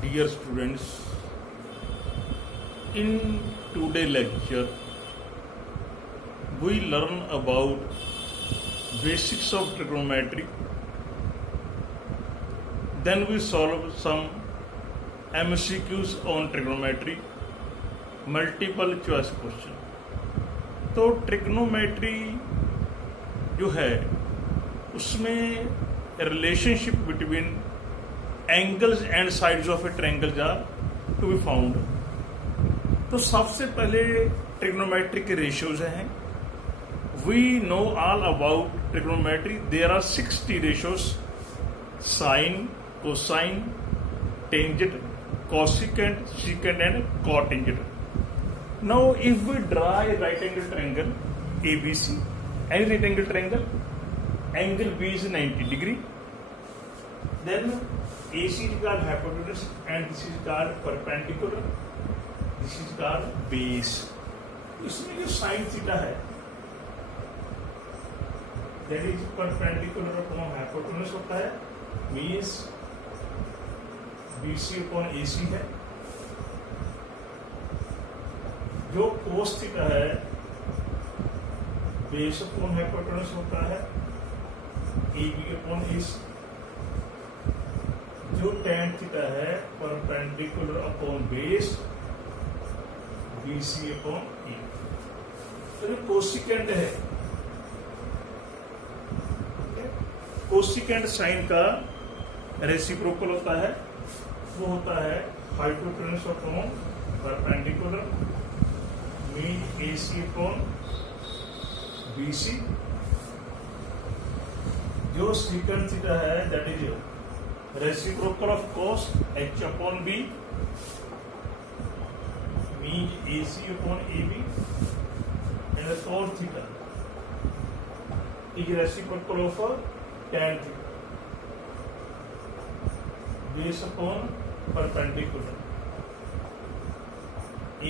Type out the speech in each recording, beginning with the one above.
Dear students, in today's lecture, we learn about basics of trigonometry. Then we solve some MCQs on trigonometry, multiple choice question. तो trigonometry जो है उसमें relationship between angles and sides of a triangle are to be found. तो सबसे पहले trigonometry के ratios हैं। We know all about trigonometry. There are 60 ratios: sine, cosine, tangent, cosecant, secant and cotangent. Now, if we draw a right angle triangle ABC, any right angle triangle, angle B is 90 degree. Then AC is called hypotenuse and this is called perpendicular. This is called base. इसमें जो sin theta है, that is perpendicular upon hypotenuse होता है, means BC upon AC है। जो cos theta है base upon hypotenuse होता है AB अपॉन AC। जो tan थीटा है perpendicular upon base BC upon E। तो जो कोसिकेंट है, कोसिकेंट साइन का रेसिप्रोकल होता है, वो होता है hypotenuse upon perpendicular mean AC upon BC। जो सीकेंट थीटा है that is reciprocal of cos H upon B mean AC upon AB and cos theta is reciprocal of tan theta base upon perpendicular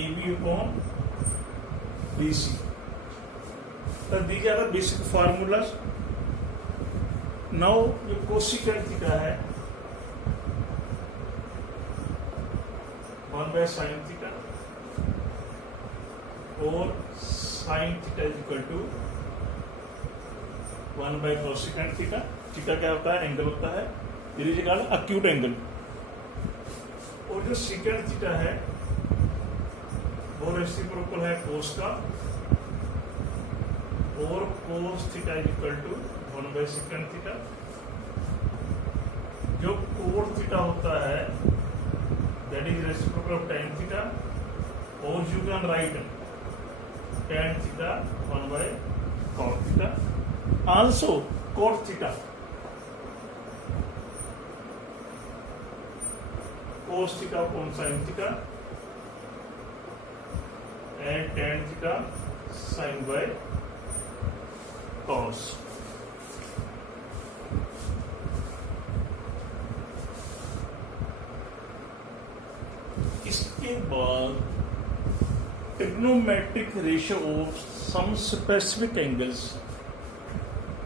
AB upon BC। तो these are the basic formulas. Now जो cosecant theta है 1 by sin theta और sin theta is equal to 1 by cosecant theta. Theta क्या होता है? Angle होता है, it is called acute angle. और जो सीकेंट थीटा है वो रेसिप्रोकल है कोस का और cos theta is equal to 1 by secant theta. जो कोट थीटा होता है that is reciprocal of tan theta और you can write tan theta 1 by cot theta. Also cot theta cos theta upon sin theta and tan theta sin by cos। इसके बाद trigonometric ratio of some specific angles.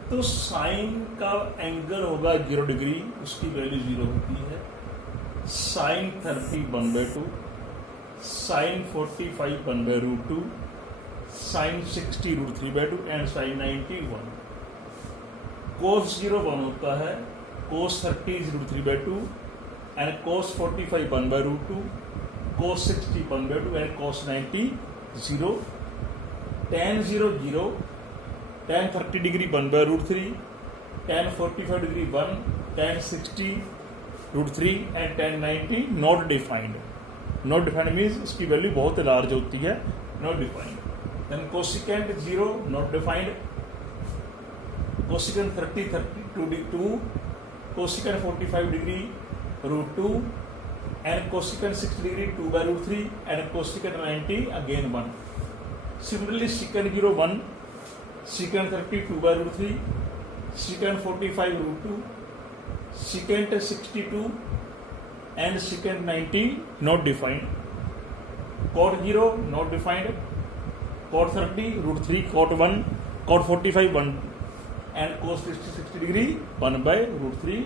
तो sine का angle होगा 0 degree, उसकी value 0 होती है। Sine 30 1/2, sin 45 1/√2, sin 60 √3/2 and sin 90 1। cos 0 1 होता है, cos 30 is √3/2 and cos 45 1/√2, cos 60 1/2 and cos 90 0। tan 0 0, tan 30 degree 1/√3, tan 45 degree 1, tan 60 √3 and tan 90 not defined. Not defined means इसकी value बहुत large होती है, not defined. Then cosecant 0 not defined, cosecant 30 2, cosecant 45 degree √2 and cosecant 60 degree 2/√3 and cosecant 90 again 1। Similarly secant 0 1, secant 30 2/√3, secant 45 √2, secant 62 and secant 90 not defined, cot 0 not defined, cot 30 √3, cot 1, cot 45 1 and cos 60 degree 1/√3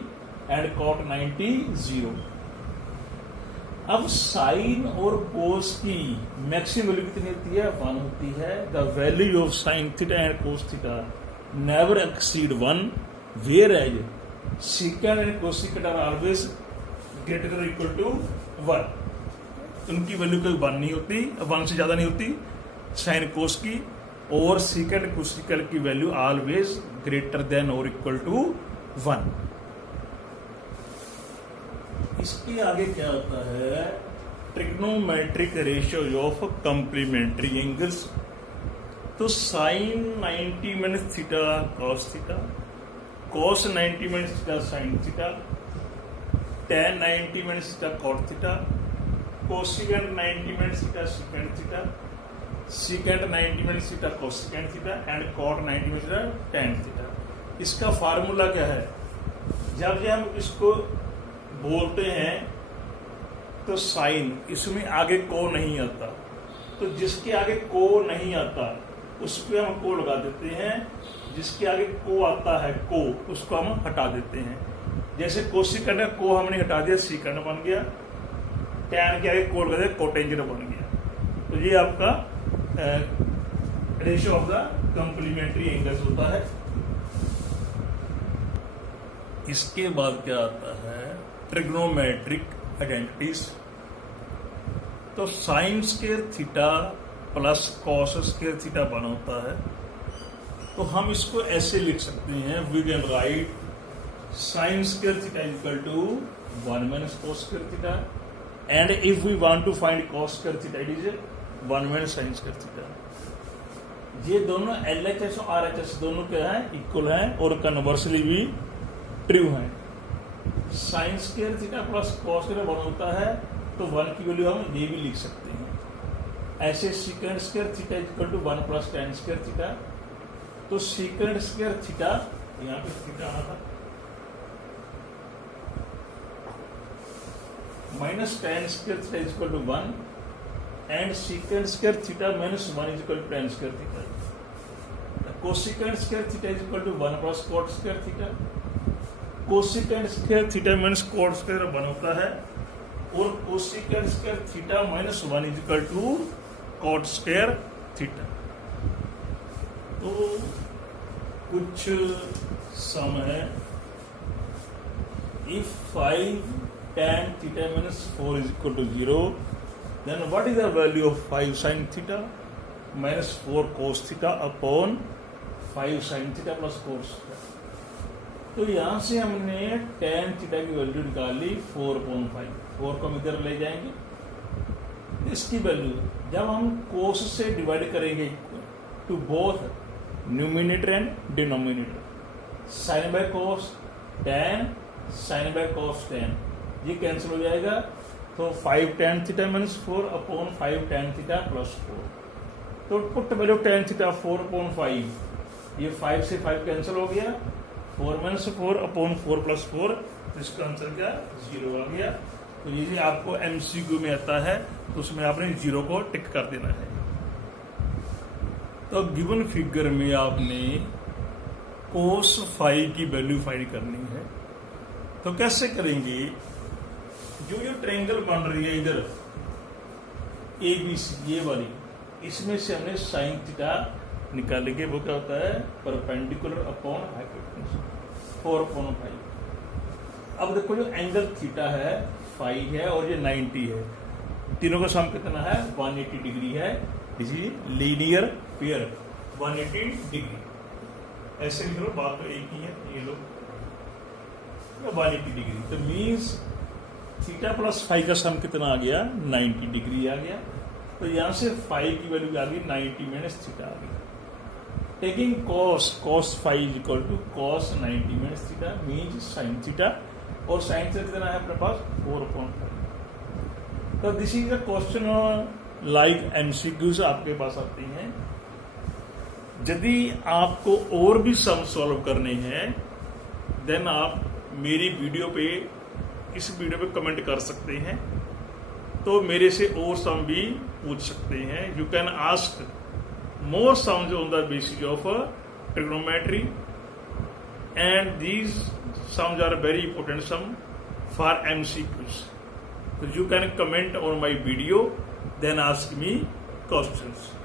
and cot 90 0। अब sign और कोस की maximum value कितनी होती है? 1 होती है। The value of sine theta and cos theta never exceed 1, whereas secant and cosecant are always greater than equal to 1। उनकी value कोई 1 नहीं होती, 1 से ज्यादा नहीं होती साइन कोस की, और सीकेंड कोसेकेंट की वैल्यू ऑलवेज ग्रेटर देन और इक्वल टू 1। इसके आगे क्या होता है? Trigonometric ratio of complementary angles. तो sine 90 minus theta cos theta, cos 90 minus theta sine theta, tan 90 minus theta cot theta, cosecant 90 minus theta secant theta, secant 90 minus theta cosecant theta and cot 90 minus theta tan theta. इसका formula क्या है? जब हम इसको बोलते हैं तो sign, इसमें आगे को नहीं आता, तो जिसके आगे को नहीं आता उस पर हम को लगा देते हैं, जिसके आगे को आता है को उसको हम हटा देते हैं। जैसे कोसेकेंट को हमने हटा दिया, सीकेंट बन गया, टैन के आगे को लगा दिया, कोटेंजेंट बन गया। तो ये आपका ratio of the complementary angles होता है। इसके बाद क्या आता है? Trigonometric identities. तो sine square theta plus cos square theta बना होता है। तो हम इसको ऐसे लिख सकते हैं, we can write sine square theta equal to 1 minus cos square theta, and if we want to find cos square theta it is 1 minus sine square theta. ये दोनों LHS और RHS दोनों क्या है? इक्वल है और कन्वर्सली भी true है। Sign square theta plus cos square 1 होता है, तो 1 की वैल्यू हम ये भी लिख सकते हैं। ऐसे secant square theta equal to 1 plus tan square theta, तो सेकंड स्क्वायर थीटा, यहाँ पे थीटा आना था, minus tan square theta equal to 1 and secant square theta minus 1 equal to tan square theta. Cosecant square theta equal to 1 plus cot square theta, cosecant square theta minus cot square 1 होता है, और cosecant square theta minus 1 is equal to cot square theta. तो कुछ sum है, if 5 tan theta minus 4 is equal to 0, then what is the value of 5 sin theta minus 4 cos theta upon 5 sin theta plus cos theta. तो यहां से हमने tan theta की value निकाली 4/5, 4 को हम इधर ले जाएंगे। इसकी वैल्यू जब हम cos से डिवाइड करेंगे to both numerator and denominator, sine by cos tan, sine by cos tan, ये कैंसिल हो जाएगा। तो 5 tan theta minus 4 upon 5 tan theta plus 4, तो पुट वैल्यू tan थीटा 4/5, ये 5 से 5 कैंसिल हो गया, 4 माइनस 4 अपॉन 4 प्लस 4, इसका आंसर क्या? 0 आ गया। तो ये आपको MCQ में आता है, तो उसमें आपने 0 को टिक कर देना है। तो गिवन फिगर में आपने cos फाई की वैल्यू फाइंड करनी है। तो कैसे करेंगे? जो ये ट्रायंगल बन रही है इधर ABC, ये वाली, इसमें से हमने साइन थीटा निकालेंगे। वो क्या होता है? Perpendicular upon hypotenuse 4/5। अब देखो जो एंगल थीटा है, फाई है और ये 90 है, तीनों का सम कितना है? 180 डिग्री है। इसी लीनियर पेयर 180 डिग्री, ऐसे लिख लो, बात तो एक ही है। ये लो 180 डिग्री, तो मीन्स थीटा प्लस फाई का सम कितना आ गया? 90 डिग्री आ गया। तो यहां से फाई की वैल्यू आ गई 90 माइनस थीटा आ गई। Taking cos phi is equal to cos 90 minus theta means sine theta, और साइन थीटा कितना है अपने पास? 4/5। तो this is a question like MCQs आपके पास आती हैं। यदि आपको और भी सम सॉल्व करने हैं, देन आप मेरी वीडियो पे, इस वीडियो पे कमेंट कर सकते हैं, तो मेरे से और सम भी पूछ सकते हैं। You can ask more sums on the basis of trigonometry, and these sums are very important sum for MCQs. So you can comment on my video, then ask me questions.